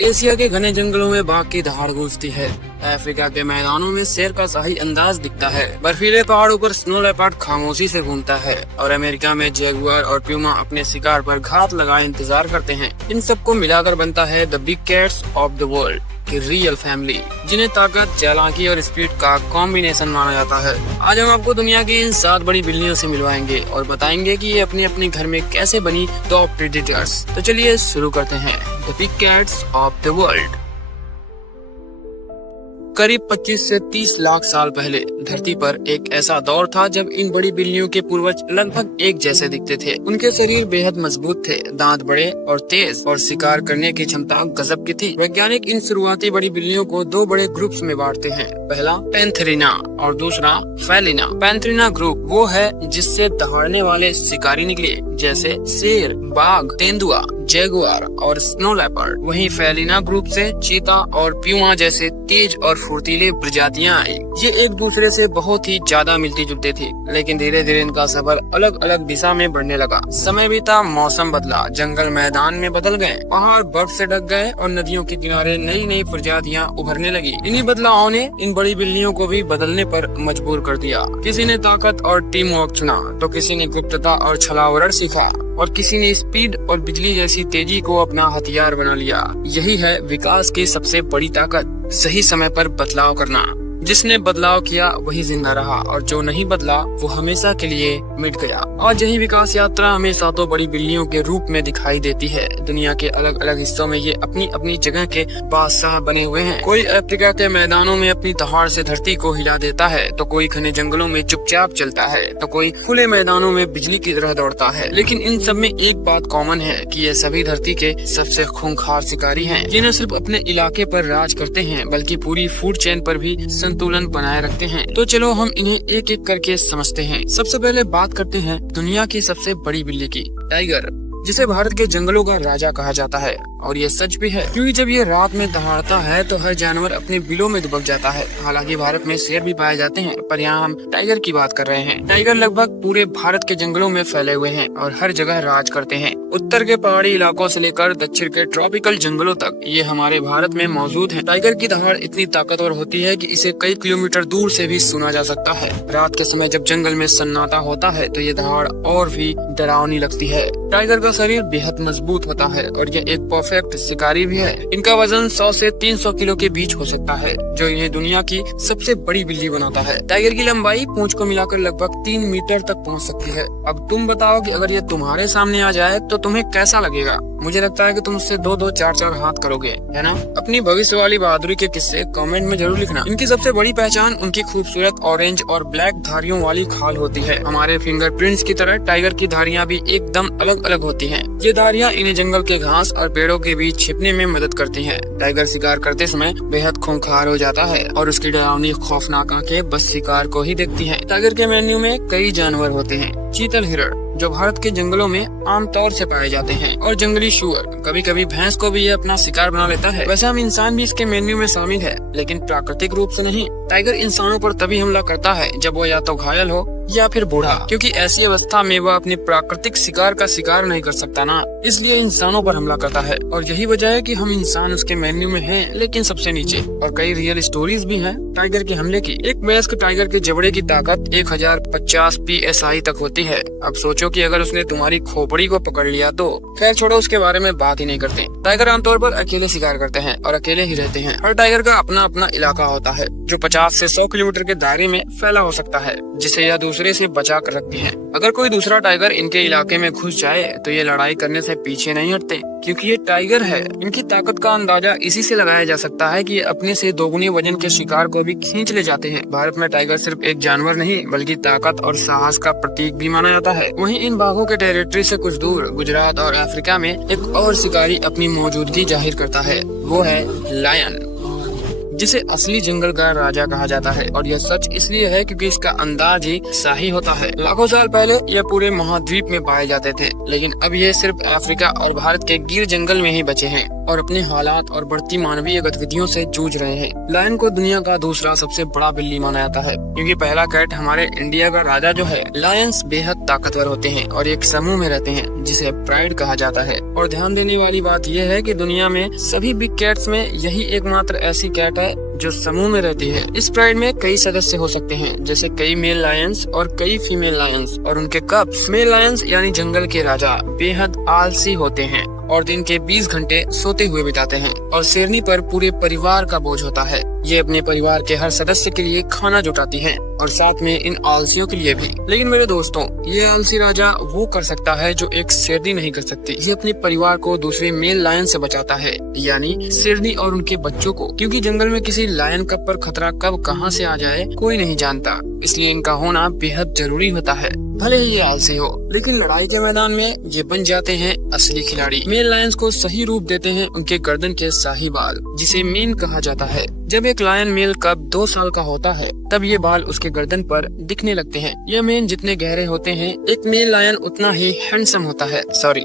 Asia के घने जंगलों में बाघ की दहाड़ गूंजती है। अफ्रीका के मैदानों में शेर का शाही अंदाज दिखता है। बर्फीले पहाड़ों पर स्नो लेपर्ड खामोशी से घूमता है और अमेरिका में जैगुआर और प्यूमा अपने शिकार पर घात लगाए इंतजार करते हैं। इन सबको मिलाकर बनता है the big cats of the world की रियल फैमिली, जिन्हें ताकत, चालाकी और स्पीड का कॉम्बिनेशन माना जाता है। आज हम आपको दुनिया की इन 7 बड़ी बिल्लियों से मिलवाएंगे और बताएंगे कि ये अपने अपने घर में कैसे बनी टॉप प्रेडेटर्स। तो चलिए शुरू करते हैं the big cats of the world. करीब 25 से 30 लाख साल पहले धरती पर एक ऐसा दौर था जब इन बड़ी बिल्लियों के पूर्वज लगभग एक जैसे दिखते थे। उनके शरीर बेहद मजबूत थे, दांत बड़े और तेज और शिकार करने की क्षमता गजब की थी। वैज्ञानिक इन शुरुआती बड़ी बिल्लियों को 2 बड़े ग्रुप्स में बांटते हैं। पहला पैंथेरिना और दूसरा फेलिना। पैंथेरिना ग्रुप वो है जिससे दहाड़ने वाले शिकारी निकले, जैसे शेर, बाघ, तेंदुआ, जैगुआर और स्नो लेपर्ड। वहीं फेलिना ग्रुप से चीता और प्यूमा जैसे तेज और फुर्तीले प्रजातियां आई। ये एक दूसरे से बहुत ही ज्यादा मिलती जुलती थी, लेकिन धीरे धीरे इनका सफर अलग अलग दिशा में बढ़ने लगा। समय बीता, मौसम बदला, जंगल मैदान में बदल गए, पहाड़ बर्फ से ढक गए और नदियों के किनारे नई नई प्रजातियां उभरने लगी। इन्हीं बदलावों ने इन बड़ी बिल्लियों को भी बदलने पर मजबूर कर दिया। किसी ने ताकत और टीम वर्क चुना, तो किसी ने गुप्तता और छलावरण सीखा और किसी ने स्पीड और बिजली जैसी तेजी को अपना हथियार बना लिया। यही है विकास की सबसे बड़ी ताकत, सही समय पर बदलाव करना। जिसने बदलाव किया वही जिंदा रहा और जो नहीं बदला वो हमेशा के लिए मिट गया। आज यही विकास यात्रा हमें 7 बड़ी बिल्लियों के रूप में दिखाई देती है। दुनिया के अलग अलग हिस्सों में ये अपनी अपनी जगह के बादशाह बने हुए हैं। कोई अफ्रीका के मैदानों में अपनी दहाड़ से धरती को हिला देता है, तो कोई घने जंगलों में चुपचाप चलता है, तो कोई खुले मैदानों में बिजली की तरह दौड़ता है। लेकिन इन सब में एक बात कॉमन है कि ये सभी धरती के सबसे खूंखार शिकारी हैं, जिन्हें सिर्फ अपने इलाके पर राज करते हैं बल्कि पूरी फूड चेन पर भी संतुलन बनाए रखते हैं। तो चलो हम इन्हें एक एक करके समझते हैं। सबसे पहले बात करते हैं दुनिया की सबसे बड़ी बिल्ली की, टाइगर, जिसे भारत के जंगलों का राजा कहा जाता है। और ये सच भी है, क्योंकि जब ये रात में दहाड़ता है तो हर जानवर अपने बिलों में दुबक जाता है। हालांकि भारत में शेर भी पाए जाते हैं, पर यहाँ हम टाइगर की बात कर रहे हैं। टाइगर लगभग पूरे भारत के जंगलों में फैले हुए हैं और हर जगह राज करते हैं। उत्तर के पहाड़ी इलाकों से लेकर दक्षिण के ट्रॉपिकल जंगलों तक ये हमारे भारत में मौजूद है। टाइगर की दहाड़ इतनी ताकतवर होती है कि इसे कई किलोमीटर दूर से भी सुना जा सकता है। रात के समय जब जंगल में सन्नाटा होता है तो ये दहाड़ और भी डरावनी लगती है। टाइगर का शरीर बेहद मजबूत होता है और ये एक परफेक्ट शिकारी भी है। इनका वजन 100 से 300 किलो के बीच हो सकता है, जो इन्हें दुनिया की सबसे बड़ी बिल्ली बनाता है। टाइगर की लंबाई पूंछ को मिलाकर लगभग 3 मीटर तक पहुंच सकती है। अब तुम बताओ कि अगर ये तुम्हारे सामने आ जाए तो तुम्हें कैसा लगेगा? मुझे लगता है कि तुम उससे 2-2, 4-4 हाथ करोगे, है ना? अपनी भविष्य वाली बहादुरी के किस्से कमेंट में जरूर लिखना। इनकी सबसे बड़ी पहचान उनकी खूबसूरत ऑरेंज और ब्लैक धारियों वाली खाल होती है। हमारे फिंगरप्रिंट्स की तरह टाइगर की धारियां भी एकदम अलग अलग होती हैं। ये धारियां इन्हें जंगल के घास और पेड़ों के बीच छिपने में मदद करती हैं। टाइगर शिकार करते समय बेहद खूंखार हो जाता है और उसकी डरावनी खौफनाक आंखें बस शिकार को ही देखती हैं। टाइगर के मेन्यू में कई जानवर होते हैं। चीतल हिरण, जो भारत के जंगलों में आमतौर से पाए जाते हैं, और जंगली शुअर, कभी कभी भैंस को भी ये अपना शिकार बना लेता है। वैसे हम इंसान भी इसके मेन्यू में शामिल है, लेकिन प्राकृतिक रूप से नहीं। टाइगर इंसानों पर तभी हमला करता है जब वो या तो घायल हो या फिर बूढ़ा, क्योंकि ऐसी अवस्था में वह अपने प्राकृतिक शिकार का शिकार नहीं कर सकता ना, इसलिए इंसानों पर हमला करता है। और यही वजह है कि हम इंसान उसके मेन्यू में हैं, लेकिन सबसे नीचे। और कई रियल स्टोरीज भी हैं टाइगर के हमले की। एक वयस्क टाइगर के जबड़े की ताकत 1050 PSI तक होती है। अब सोचो कि अगर उसने तुम्हारी खोपड़ी को पकड़ लिया तो। खैर छोड़ो, उसके बारे में बात ही नहीं करते। टाइगर आमतौर पर अकेले शिकार करते हैं और अकेले ही रहते हैं। हर टाइगर का अपना अपना इलाका होता है, जो 50 से 100 किलोमीटर के दायरे में फैला हो सकता है, जिसे यह दूसरे से बचा कर रखते हैं। अगर कोई दूसरा टाइगर इनके इलाके में घुस जाए तो ये लड़ाई करने से पीछे नहीं हटते, क्योंकि ये टाइगर है। इनकी ताकत का अंदाजा इसी से लगाया जा सकता है कि ये अपने से दोगुने वजन के शिकार को भी खींच ले जाते हैं। भारत में टाइगर सिर्फ एक जानवर नहीं बल्कि ताकत और साहस का प्रतीक भी माना जाता है। वहीं इन बाघों के टेरिटरी से कुछ दूर गुजरात और अफ्रीका में एक और शिकारी अपनी मौजूदगी जाहिर करता है, वो है लायन, जिसे असली जंगल का राजा कहा जाता है। और यह सच इसलिए है क्योंकि इसका अंदाज ही शाही होता है। लाखों साल पहले यह पूरे महाद्वीप में पाए जाते थे, लेकिन अब ये सिर्फ अफ्रीका और भारत के गिर जंगल में ही बचे हैं। और अपने हालात और बढ़ती मानवीय गतिविधियों से जूझ रहे हैं। लायन को दुनिया का दूसरा सबसे बड़ा बिल्ली माना जाता है, क्योंकि पहला कैट हमारे इंडिया का राजा जो है। लायंस बेहद ताकतवर होते हैं और एक समूह में रहते हैं जिसे प्राइड कहा जाता है। और ध्यान देने वाली बात यह है कि दुनिया में सभी बिग कैट्स में यही एकमात्र ऐसी कैट है जो समूह में रहती है। इस प्राइड में कई सदस्य हो सकते हैं, जैसे कई मेल लायंस और कई फीमेल लायंस और उनके कप्स। मेल लायंस यानी जंगल के राजा बेहद आलसी होते हैं और दिन के 20 घंटे सोते हुए बिताते हैं और शेरनी पर पूरे परिवार का बोझ होता है। ये अपने परिवार के हर सदस्य के लिए खाना जुटाती हैं और साथ में इन आलसियों के लिए भी। लेकिन मेरे दोस्तों, ये आलसी राजा वो कर सकता है जो एक शेरनी नहीं कर सकती। ये अपने परिवार को दूसरे मेल लायन से बचाता है, यानी शेरनी और उनके बच्चों को, क्योंकि जंगल में किसी लायन कप पर खतरा कब कहां से आ जाए कोई नहीं जानता। इसलिए इनका होना बेहद जरूरी होता है। भले ही ये आलसी हो, लेकिन लड़ाई के मैदान में ये बन जाते हैं असली खिलाड़ी। मेल लायंस को सही रूप देते हैं उनके गर्दन के शाही बाल, जिसे मेन कहा जाता है। जब एक लायन मेल कब 2 साल का होता है, तब ये बाल उसके गर्दन पर दिखने लगते हैं। ये मेन जितने गहरे होते हैं, एक मेल लायन उतना ही हैंडसम होता है,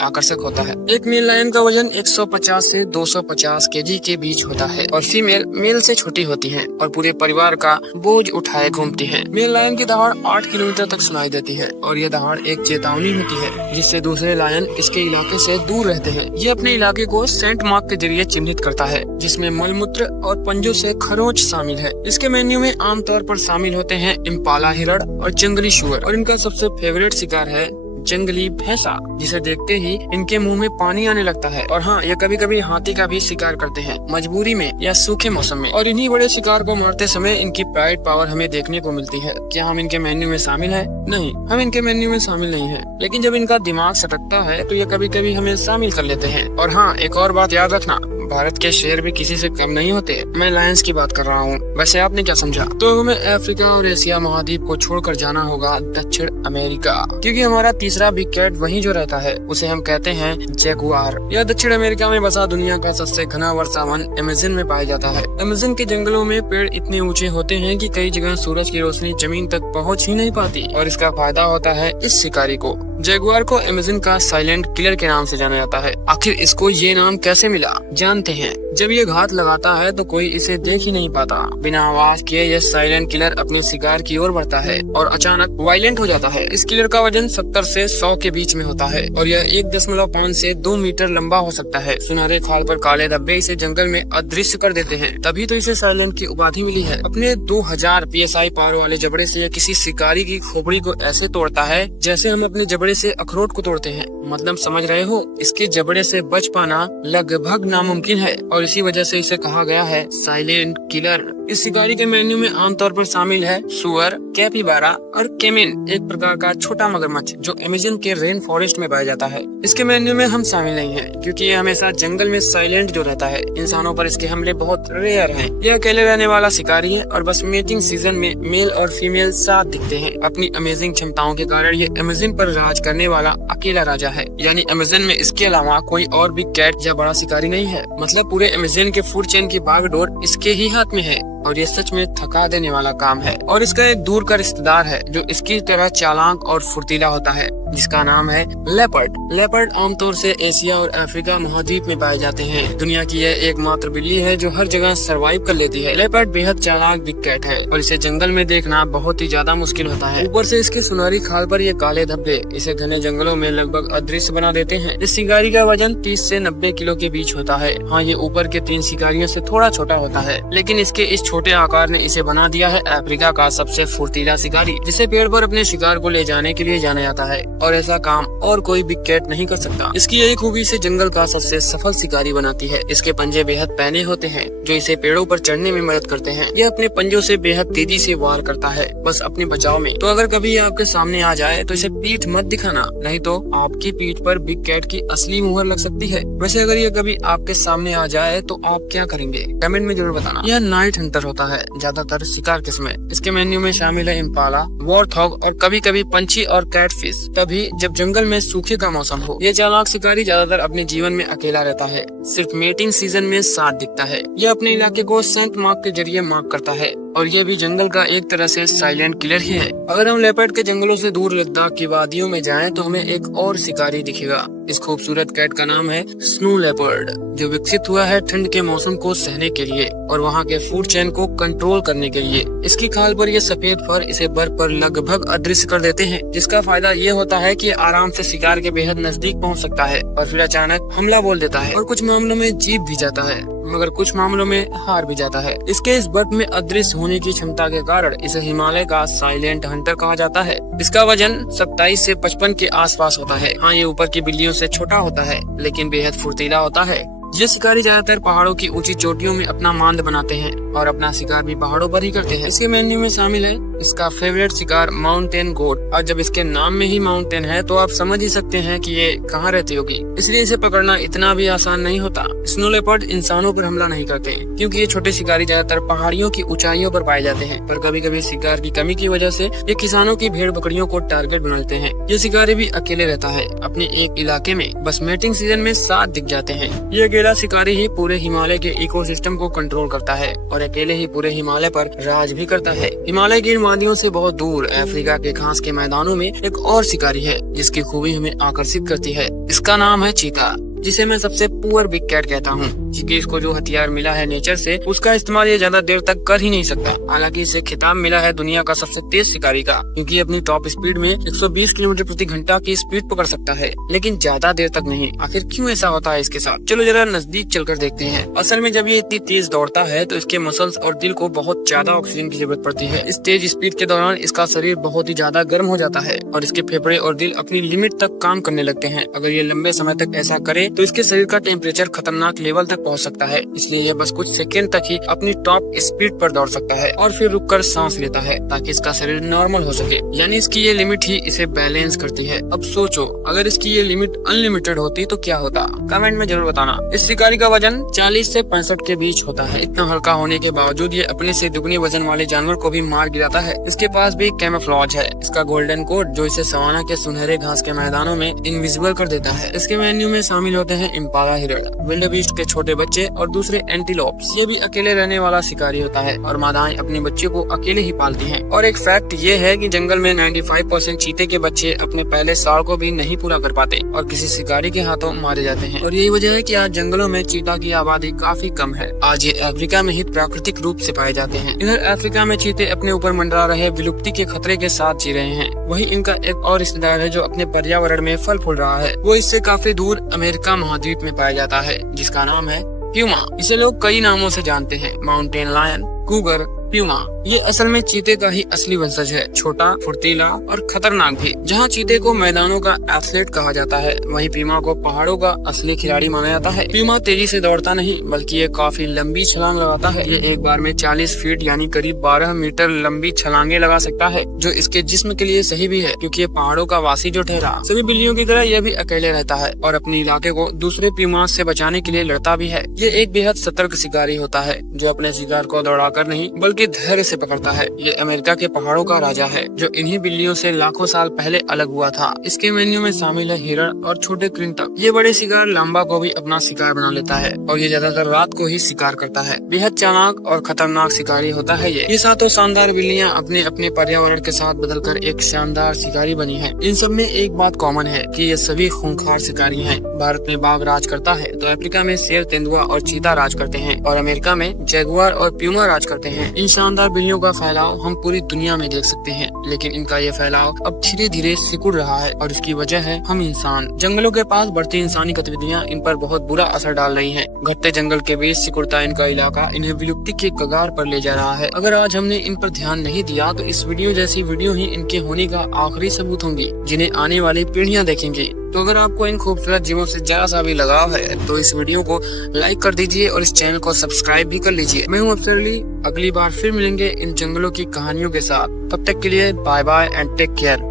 आकर्षक होता है। एक मेल लायन का वजन 150 से 250 केजी के बीच होता है और फीमेल मेल से छोटी होती है और पूरे परिवार का बोझ उठाए घूमती है। मेल लायन की दहाड़ 8 किलोमीटर तक सुनाई देती है और यह दहाड़ एक चेतावनी होती है, जिससे दूसरे लायन इसके इलाके से दूर रहते हैं। ये अपने इलाके को सेंट मार्क के जरिए चिन्हित करता है, जिसमें मलमूत्र और पंजों से खरोंच शामिल है। इसके मेन्यू में आमतौर पर शामिल होते हैं इम्पाला हिरण और जंगली शुअर, और इनका सबसे फेवरेट शिकार है जंगली भैंसा, जिसे देखते ही इनके मुंह में पानी आने लगता है। और हाँ, ये कभी कभी हाथी का भी शिकार करते हैं, मजबूरी में या सूखे मौसम में। और इन्हीं बड़े शिकार को मारते समय इनकी प्राइड पावर हमें देखने को मिलती है। क्या हम इनके मेन्यू में शामिल है? नहीं, हम इनके मेन्यू में शामिल नहीं है, लेकिन जब इनका दिमाग सटकता है तो ये कभी कभी हमें शामिल कर लेते हैं। और हाँ, एक और बात याद रखना, भारत के शेर भी किसी से कम नहीं होते। मैं लायंस की बात कर रहा हूँ। वैसे आपने क्या समझा? तो हमें अफ्रीका और एशिया महाद्वीप को छोड़कर जाना होगा दक्षिण अमेरिका, क्योंकि हमारा तीसरा बिग कैट वहीं जो रहता है उसे हम कहते हैं जगुआर। यह दक्षिण अमेरिका में बसा दुनिया का सबसे घना वर्षा वन अमेज़न में पाया जाता है। अमेज़न के जंगलों में पेड़ इतने ऊंचे होते हैं कि कई जगह सूरज की रोशनी जमीन तक पहुंच ही नहीं पाती, और इसका फायदा होता है इस शिकारी को। जगुआर को अमेज़न का साइलेंट किलर के नाम से जाना जाता है। आखिर इसको ये नाम कैसे मिला, जानते हैं? जब ये घात लगाता है तो कोई इसे देख ही नहीं पाता। बिना आवाज किए यह साइलेंट किलर अपने शिकार की ओर बढ़ता है और अचानक वायलेंट हो जाता है। इस किलर का वजन 70 से 100 के बीच में होता है और यह 1.5 से 2 मीटर लंबा हो सकता है। सुनहरे खाल पर काले धब्बे इसे जंगल में अदृश्य कर देते हैं, तभी तो इसे साइलेंट की उपाधि मिली है। अपने 2000 PSI पावर वाले जबड़े से यह किसी शिकारी की खोपड़ी को ऐसे तोड़ता है जैसे हम अपने जबड़े से अखरोट को तोड़ते हैं। मतलब समझ रहे हो? इसके जबड़े से बच पाना लगभग नामुमकिन है और इसी वजह से इसे कहा गया है साइलेंट किलर। इस शिकारी के मेन्यू में आमतौर पर शामिल है सुअर, कैपिबारा और केमिन, एक प्रकार का छोटा मगरमच्छ जो अमेज़न के रेन फॉरेस्ट में पाया जाता है। इसके मेन्यू में हम शामिल नहीं है, क्योंकि ये हमेशा जंगल में साइलेंट जो रहता है। इंसानों पर इसके हमले बहुत रेयर हैं। यह अकेले रहने वाला शिकारी है और बस मीटिंग सीजन में मेल और फीमेल साथ दिखते हैं। अपनी अमेजिंग क्षमताओं के कारण ये अमेज़न पर राज करने वाला अकेला राजा है, यानी अमेज़न में इसके अलावा कोई और भी कैट या बड़ा शिकारी नहीं है। मतलब पूरे अमेज़न के फूड चेन की बागडोर इसके ही हाथ में है और ये सच में थका देने वाला काम है। और इसका एक दूर का रिश्तेदार है जो इसकी तरह चालाक और फुर्तीला होता है, जिसका नाम है लेपर्ड। लेपर्ड आमतौर से एशिया और अफ्रीका महाद्वीप में पाए जाते हैं। दुनिया की यह एकमात्र बिल्ली है जो हर जगह सरवाइव कर लेती है। लेपर्ड बेहद चालाक बिग कैट है और इसे जंगल में देखना बहुत ही ज्यादा मुश्किल होता है। ऊपर से इसकी सुनहरी खाल पर ये काले धब्बे इसे घने जंगलों में लगभग अदृश्य बना देते हैं। इस शिकारी का वजन 30 से 90 किलो के बीच होता है। हाँ, ये ऊपर के 3 शिकारियों से थोड़ा छोटा होता है, लेकिन इसके इस छोटे आकार ने इसे बना दिया है अफ्रीका का सबसे फुर्तीला शिकारी, जिसे पेड़ पर अपने शिकार को ले जाने के लिए जाना जाता है। और ऐसा काम और कोई बिग कैट नहीं कर सकता। इसकी यही खूबी इसे जंगल का सबसे सफल शिकारी बनाती है। इसके पंजे बेहद पैने होते हैं जो इसे पेड़ों पर चढ़ने में मदद करते हैं। यह अपने पंजों से बेहद तेजी से वार करता है, बस अपने बचाव में। तो अगर कभी ये आपके सामने आ जाए तो इसे पीठ मत दिखाना, नहीं तो आपकी पीठ पर बिग कैट की असली मुहर लग सकती है। वैसे अगर ये कभी आपके सामने आ जाए तो आप क्या करेंगे, कमेंट में जरूर बताना। यह नाइट हंटर होता है, ज्यादातर शिकार के समय। इसके मेन्यू में शामिल है इम्पाला, वॉर्थॉग और कभी कभी पंछी और कैटफिश, तभी जब जंगल में सूखे का मौसम हो। ये चालाक शिकारी ज्यादातर अपने जीवन में अकेला रहता है, सिर्फ मेटिंग सीजन में साथ दिखता है। यह अपने इलाके को सेंट मार्क के जरिए मार्क करता है और ये भी जंगल का एक तरह से साइलेंट किलर ही है। अगर हम लेपर्ड के जंगलों से दूर लद्दाख की वादियों में जाएं तो हमें एक और शिकारी दिखेगा। इस खूबसूरत कैट का नाम है स्नो लेपर्ड, जो विकसित हुआ है ठंड के मौसम को सहने के लिए और वहाँ के फूड चेन को कंट्रोल करने के लिए। इसकी खाल पर ये सफेद फर इसे बर्फ पर लगभग अदृश्य कर देते हैं, जिसका फायदा ये होता है कि आराम से शिकार के बेहद नजदीक पहुँच सकता है और फिर अचानक हमला बोल देता है और कुछ मामलों में जीत भी जाता है, मगर कुछ मामलों में हार भी जाता है। इसके इस बर्फ में अदृश्य होने की क्षमता के कारण इसे हिमालय का साइलेंट हंटर कहा जाता है। इसका वजन 27 से 55 के आसपास होता है। हाँ, ये ऊपर की बिल्लियों से छोटा होता है लेकिन बेहद फुर्तीला होता है। ये शिकारी ज्यादातर पहाड़ों की ऊंची चोटियों में अपना मांद बनाते हैं और अपना शिकार भी पहाड़ों पर ही करते हैं। इसके मेन्यू में शामिल है इसका फेवरेट शिकार माउंटेन गोट, और जब इसके नाम में ही माउंटेन है तो आप समझ ही सकते हैं कि ये कहाँ रहती होगी, इसलिए इसे पकड़ना इतना भी आसान नहीं होता। स्नो लेपर्ड इंसानों पर हमला नहीं करते क्योंकि ये छोटे शिकारी ज्यादातर पहाड़ियों की ऊंचाइयों पर पाए जाते हैं, पर कभी कभी शिकार की कमी की वजह से ये किसानों की भेड़ बकरियों को टारगेट बनाते हैं। ये शिकारी भी अकेले रहता है अपने एक इलाके में, बस मेटिंग सीजन में 7 दिख जाते हैं। ये अकेला शिकारी ही पूरे हिमालय के इकोसिस्टम को कंट्रोल करता है और अकेले ही पूरे हिमालय पर राज भी करता है। हिमालय की वादियों से बहुत दूर अफ्रीका के घास के मैदानों में एक और शिकारी है जिसकी खूबी हमें आकर्षित करती है। इसका नाम है चीता, जिसे मैं सबसे पुअर बिग कैट कहता हूँ, क्योंकि इसको जो हथियार मिला है नेचर से उसका इस्तेमाल ये ज्यादा देर तक कर ही नहीं सकता। हालांकि इसे खिताब मिला है दुनिया का सबसे तेज शिकारी का, क्योंकि ये अपनी टॉप स्पीड में 120 किलोमीटर प्रति घंटा की स्पीड पकड़ सकता है, लेकिन ज्यादा देर तक नहीं। आखिर क्यों ऐसा होता है इसके साथ, चलो जरा नजदीक चलकर देखते हैं। असल में जब ये इतनी तेज दौड़ता है तो इसके मसल्स और दिल को बहुत ज्यादा ऑक्सीजन की जरूरत पड़ती है। इस तेज स्पीड के दौरान इसका शरीर बहुत ही ज्यादा गर्म हो जाता है और इसके फेफड़े और दिल अपनी लिमिट तक काम करने लगते हैं। अगर ये लंबे समय तक ऐसा करे तो इसके शरीर का टेम्परेचर खतरनाक लेवल तक पहुंच सकता है, इसलिए यह बस कुछ सेकंड तक ही अपनी टॉप स्पीड पर दौड़ सकता है और फिर रुककर सांस लेता है ताकि इसका शरीर नॉर्मल हो सके। यानी इसकी ये लिमिट ही इसे बैलेंस करती है। अब सोचो, अगर इसकी ये लिमिट अनलिमिटेड होती तो क्या होता, कमेंट में जरूर बताना। इस शिकारी का वजन 40 से 65 के बीच होता है। इतना हल्का होने के बावजूद ये अपने से दुगने वजन वाले जानवर को भी मार गिराता है। इसके पास भी कैमोफ्लेज है, इसका गोल्डन कोट जो इसे सवाना के सुनहरे घास के मैदानों में इनविजिबल कर देता है। इसके मेन्यू में शामिल होते हैं इम्पाला हिरण, विल्डबीस्ट के छोटे बच्चे और दूसरे एंटीलोप्स। ये भी अकेले रहने वाला शिकारी होता है और मादाएं अपने बच्चे को अकेले ही पालती हैं। और एक फैक्ट ये है कि जंगल में 95% चीते के बच्चे अपने पहले साल को भी नहीं पूरा कर पाते और किसी शिकारी के हाथों मारे जाते हैं। और यही वजह है कि आज जंगलों में चीता की आबादी काफी कम है। आज ये अफ्रीका में ही प्राकृतिक रूप से पाए जाते हैं। इधर अफ्रीका में चीते अपने ऊपर मंडरा रहे विलुप्ति के खतरे के साथ जी रहे हैं। वही इनका एक और रिश्तेदार है जो अपने पर्यावरण में फल फूल रहा है। वो इससे काफी दूर अमेरिका महाद्वीप में पाया जाता है, जिसका नाम है प्यूमा। इसे लोग कई नामों से जानते हैं, माउंटेन लायन, कूगर, प्यूमा। ये असल में चीते का ही असली वंशज है, छोटा, फुर्तीला और खतरनाक भी। जहाँ चीते को मैदानों का एथलीट कहा जाता है, वहीं प्यूमा को पहाड़ों का असली खिलाड़ी माना जाता है। प्यूमा तेजी से दौड़ता नहीं बल्कि ये काफी लंबी छलांग लगाता है। ये एक बार में 40 फीट यानी करीब 12 मीटर लंबी छलांगे लगा सकता है, जो इसके जिस्म के लिए सही भी है क्योंकि ये पहाड़ों का वासी जो ठहरा। सभी बिल्लियों की तरह यह भी अकेले रहता है और अपने इलाके को दूसरे प्यूमास से बचाने के लिए लड़ता भी है। ये एक बेहद सतर्क शिकारी होता है जो अपने शिकार को दौड़ाकर नहीं बल्कि धैर्य से पकड़ता है। ये अमेरिका के पहाड़ों का राजा है जो इन्हीं बिल्लियों से लाखों साल पहले अलग हुआ था। इसके मेन्यू में शामिल है हिरण और छोटे कृंतक। ये बड़े शिकार लांबा को भी अपना शिकार बना लेता है और ये ज्यादातर रात को ही शिकार करता है। बेहद चालाक और खतरनाक शिकारी होता है ये सातों शानदार बिल्लियाँ अपने अपने पर्यावरण के साथ बदलकर एक शानदार शिकारी बनी है। इन सब में एक बात कॉमन है कि ये सभी खूंखार शिकारी हैं। भारत में बाघ राज करता है तो अफ्रीका में शेर, तेंदुआ और चीता राज करते हैं और अमेरिका में जैगुआर और प्यूमा राज करते हैं। इन शानदार बिल्लियों का फैलाव हम पूरी दुनिया में देख सकते हैं, लेकिन इनका ये फैलाव अब धीरे धीरे सिकुड़ रहा है और इसकी वजह है हम इंसान। जंगलों के पास बढ़ती इंसानी गतिविधियाँ इन पर बहुत बुरा असर डाल रही हैं। घटते जंगल के बीच सिकुड़ता इनका इलाका इन्हें विलुप्ति के कगार पर ले जा रहा है। अगर आज हमने इन पर ध्यान नहीं दिया तो इस वीडियो जैसी वीडियो ही इनके होने का आखिरी सबूत होंगी, जिन्हें आने वाली पीढ़ियां देखेंगी। तो अगर आपको इन खूबसूरत जीवों से जरा सा भी लगाव है तो इस वीडियो को लाइक कर दीजिए और इस चैनल को सब्सक्राइब भी कर लीजिए। मैं हूं अफसर अली, अगली बार फिर मिलेंगे इन जंगलों की कहानियों के साथ। तब तक के लिए bye bye and take care.